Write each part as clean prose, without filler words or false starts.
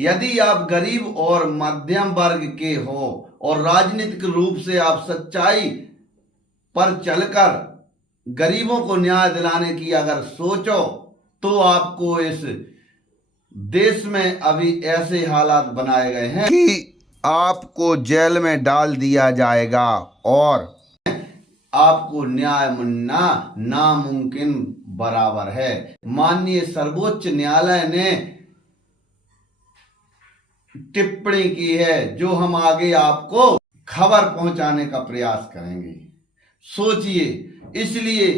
यदि आप गरीब और मध्यम वर्ग के हो और राजनीतिक रूप से आप सच्चाई पर चलकर गरीबों को न्याय दिलाने की अगर सोचो तो आपको इस देश में अभी ऐसे हालात बनाए गए हैं कि आपको जेल में डाल दिया जाएगा और आपको न्याय मिलना नामुमकिन बराबर है। माननीय सर्वोच्च न्यायालय ने टिप्पणी की है जो हम आगे आपको खबर पहुंचाने का प्रयास करेंगे। सोचिए, इसलिए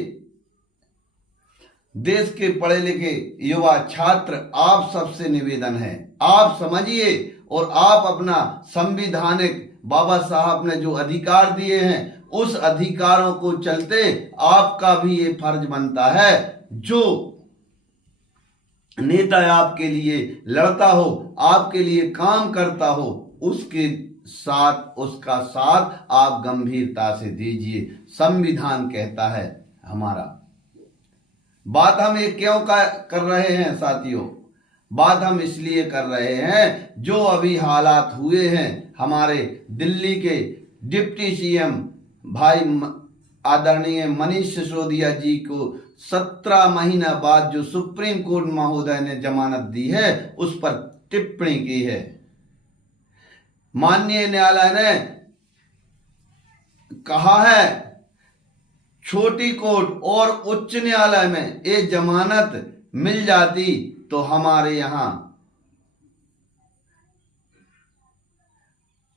देश के पढ़े लिखे युवा छात्र आप सबसे निवेदन है, आप समझिए और आप अपना संवैधानिक बाबा साहब ने जो अधिकार दिए हैं उस अधिकारों को चलते आपका भी ये फर्ज बनता है, जो नेता आपके लिए लड़ता हो, आपके लिए काम करता हो, उसके साथ उसका साथ आप गंभीरता से दीजिए। संविधान कहता है हमारा। बात हम ये क्यों कर रहे हैं साथियों? बात हम इसलिए कर रहे हैं जो अभी हालात हुए हैं हमारे दिल्ली के डिप्टी सीएम भाई आदरणीय मनीष सिसोदिया जी को 17 महीना बाद जो सुप्रीम कोर्ट महोदय ने जमानत दी है उस पर टिप्पणी की है। माननीय न्यायालय ने कहा है छोटी कोर्ट और उच्च न्यायालय में ये जमानत मिल जाती तो हमारे यहां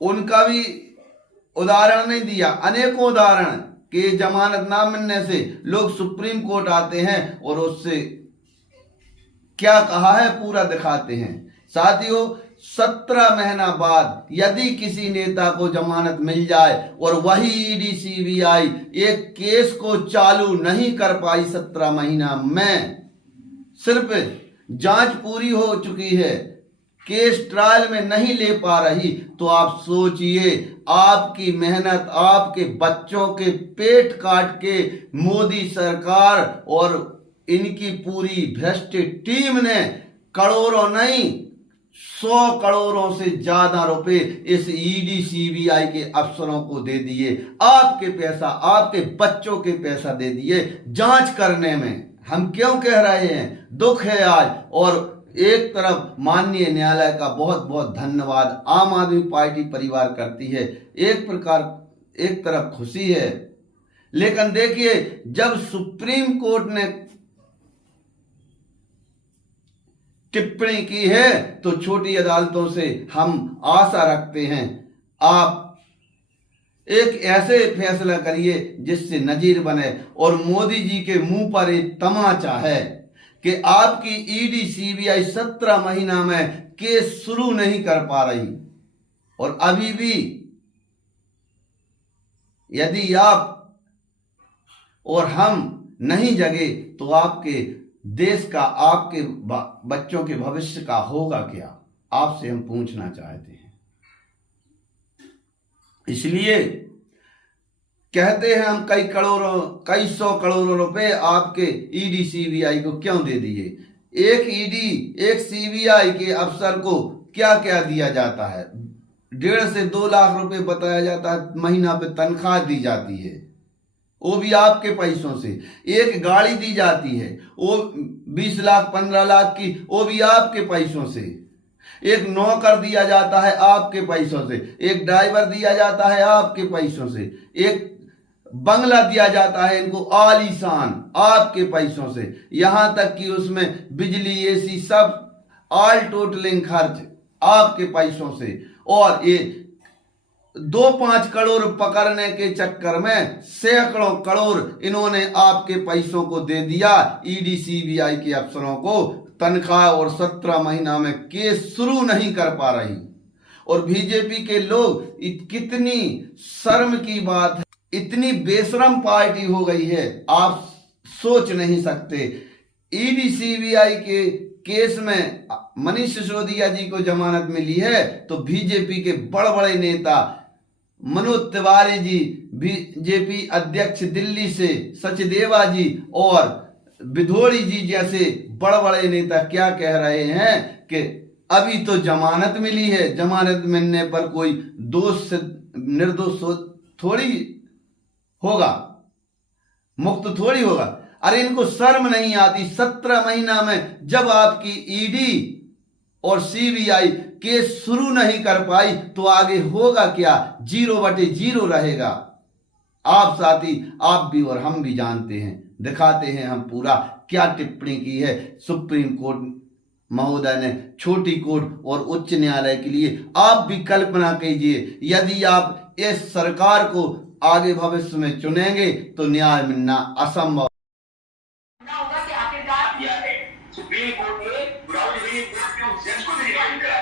उनका भी उदाहरण नहीं दिया, अनेकों उदाहरण कि जमानत ना मिलने से लोग सुप्रीम कोर्ट आते हैं और उससे क्या कहा है पूरा दिखाते हैं। साथियों, 17 महीना बाद यदि किसी नेता को जमानत मिल जाए और वही ईडी सीबीआई एक केस को चालू नहीं कर पाई 17 महीना में, सिर्फ जांच पूरी हो चुकी है, केस ट्रायल में नहीं ले पा रही, तो आप सोचिए आपकी मेहनत, आपके बच्चों के पेट काट के मोदी सरकार और इनकी पूरी भ्रष्ट टीम ने करोड़ों नहीं 100 करोड़ों से ज्यादा रुपए इस ईडी सीबीआई के अफसरों को दे दिए। आपके पैसा, आपके बच्चों के पैसा दे दिए जांच करने में। हम क्यों कह रहे हैं? दुख है आज। और एक तरफ माननीय न्यायालय का बहुत बहुत धन्यवाद आम आदमी पार्टी परिवार करती है, एक तरफ खुशी है, लेकिन देखिए जब सुप्रीम कोर्ट ने टिप्पणी की है तो छोटी अदालतों से हम आशा रखते हैं आप एक ऐसे फैसला करिए जिससे नजीर बने और मोदी जी के मुंह पर एक तमाचा है कि आपकी ईडी सीबीआई 17 महीना में केस शुरू नहीं कर पा रही और अभी भी यदि आप और हम नहीं जगे तो आपके देश का, आपके बच्चों के भविष्य का होगा क्या? आपसे हम पूछना चाहते हैं। इसलिए कहते हैं हम कई सौ करोड़ों रुपए आपके ईडी सीबीआई को क्यों दे दिए? एक ईडी, एक सीबीआई के अफसर को क्या क्या दिया जाता है? 1.5 से 2 लाख रुपए बताया जाता है, महीना पे तनख्वाह दी जाती है, वो भी आपके पैसों से। एक गाड़ी दी जाती है वो 20 लाख 15 लाख की, वो भी आपके पैसों से। एक नौकर दिया जाता है आपके पैसों से, एक ड्राइवर दिया जाता है आपके पैसों से, एक बंगला दिया जाता है इनको आलीशान आपके पैसों से, यहां तक कि उसमें बिजली एसी सब ऑल टोटलिंग खर्च आपके पैसों से। और ये 2-5 करोड़ पकड़ने के चक्कर में सैकड़ों करोड़ इन्होंने आपके पैसों को दे दिया ईडी सीबीआई के अफसरों को तनख्वाह, और 17 महीना में केस शुरू नहीं कर पा रही। और बीजेपी के लोग, कितनी शर्म की बात है, इतनी बेशरम पार्टी हो गई है आप सोच नहीं सकते। ईडी सीबीआई के केस में मनीष सिसोदिया जी को जमानत मिली है तो बीजेपी के बड़े बड़े नेता मनोज तिवारी जी, बीजेपी अध्यक्ष दिल्ली से सचदेवा जी और विधोड़ी जी जैसे बड़े बड़े नेता क्या कह रहे हैं कि अभी तो जमानत मिली है, जमानत मिलने पर कोई दोष से निर्दोष थोड़ी होगा, मुक्त थोड़ी होगा। अरे इनको शर्म नहीं आती? 17 महीना में जब आपकी ईडी और सीबीआई केस शुरू नहीं कर पाई तो आगे होगा क्या? 0/0 रहेगा। आप साथी, आप भी और हम भी जानते हैं, दिखाते हैं हम पूरा क्या टिप्पणी की है सुप्रीम कोर्ट महोदय ने छोटी कोर्ट और उच्च न्यायालय के लिए। आप भी कल्पना कीजिए, यदि आप इस सरकार को आगे भविष्य में चुनेंगे तो न्याय मिलना असंभव होगा कि आखिरकार सुप्रीम कोर्ट ने जज को रिमाइंड करा